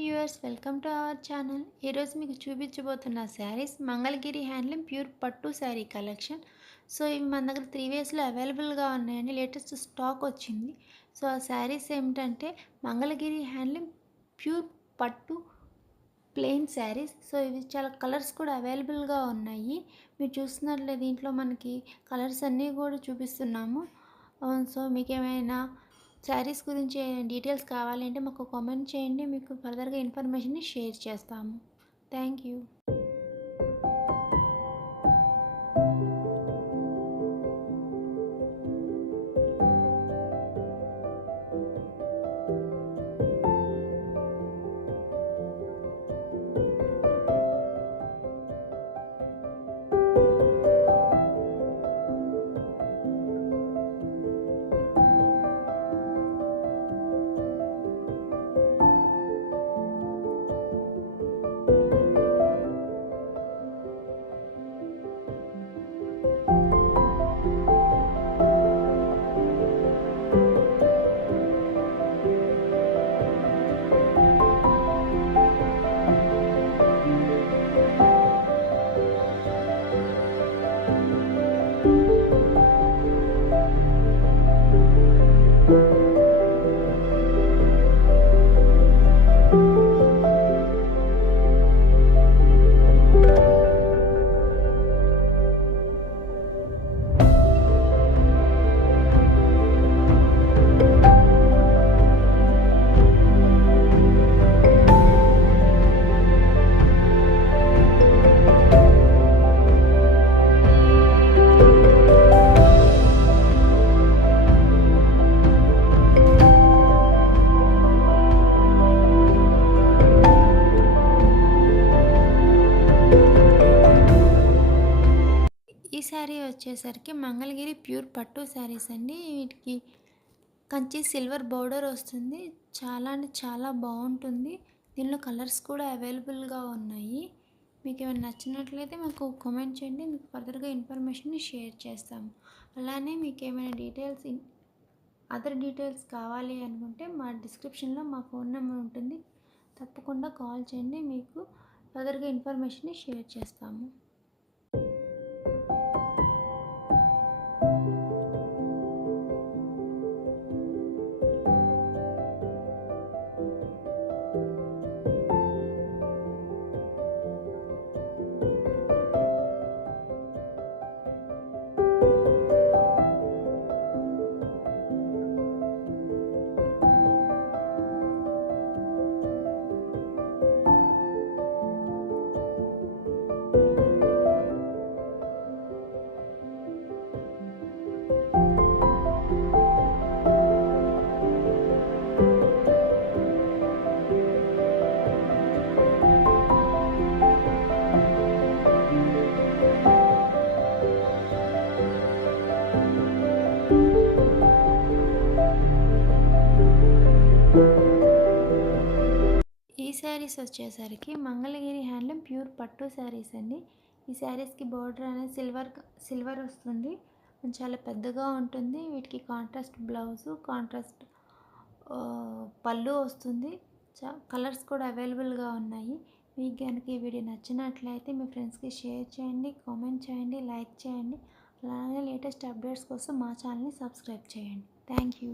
Viewers, welcome to our channel. ఈరోజు మీకు చూపించబోతున్న saris Mangalagiri handloom pure పట్టు శారీ కలెక్షన్. సో ఇవి మన దగ్గర 3 వేస్లో అవైలబుల్గా ఉన్నాయండి. లేటెస్ట్ స్టాక్ వచ్చింది. సో ఆ శారీస్ ఏమిటంటే మంగళగిరి హ్యాండ్లూమ్ ప్యూర్ పట్టు ప్లెయిన్ శారీస్. సో ఇవి చాలా కలర్స్ కూడా అవైలబుల్గా ఉన్నాయి. మీరు చూస్తున్నట్లయితే దీంట్లో మనకి కలర్స్ అన్నీ కూడా చూపిస్తున్నాము. సో మీకు ఏమైనా శారీస్ గురించి డీటెయిల్స్ కావాలంటే మాకు కామెంట్ చేయండి. మీకు ఫర్దర్గా ఇన్ఫర్మేషన్ని షేర్ చేస్తాము. Thank you. ఈ శారీ వచ్చేసరికి మంగళగిరి ప్యూర్ పట్టు శారీస్ అండి. వీటికి కంచి సిల్వర్ బోర్డర్ వస్తుంది. చాలా అంటే చాలా బాగుంటుంది. దీనిలో కలర్స్ కూడా అవైలబుల్గా ఉన్నాయి. మీకు ఏమైనా నచ్చినట్లయితే మాకు కామెంట్ చేయండి. మీకు ఫర్దర్గా ఇన్ఫర్మేషన్ని షేర్ చేస్తాము. అలానే మీకు ఏమైనా అదర్ డీటెయిల్స్ కావాలి అనుకుంటే మా డిస్క్రిప్షన్లో మా ఫోన్ నెంబర్ ఉంటుంది. తప్పకుండా కాల్ చేయండి. మీకు ఫర్దర్గా ఇన్ఫర్మేషన్ని షేర్ చేస్తాము. ఈ శారీస్ వచ్చేసరికి మంగళగిరి హ్యాండ్లూమ్ ప్యూర్ పట్టు శారీస్ అండి. ఈ శారీస్కి బార్డర్ అనేది సిల్వర్ వస్తుంది. చాలా పెద్దగా ఉంటుంది. వీటికి కాంట్రాస్ట్ బ్లౌజు, కాంట్రాస్ట్ పళ్ళు వస్తుంది. కలర్స్ కూడా అవైలబుల్గా ఉన్నాయి. మీకు కనుక ఈ వీడియో నచ్చినట్లయితే మీ ఫ్రెండ్స్కి షేర్ చేయండి, కామెంట్ చేయండి, లైక్ చేయండి. అలానే లేటెస్ట్ అప్డేట్స్ కోసం మా ఛానల్ని సబ్స్క్రైబ్ చేయండి. Thank you.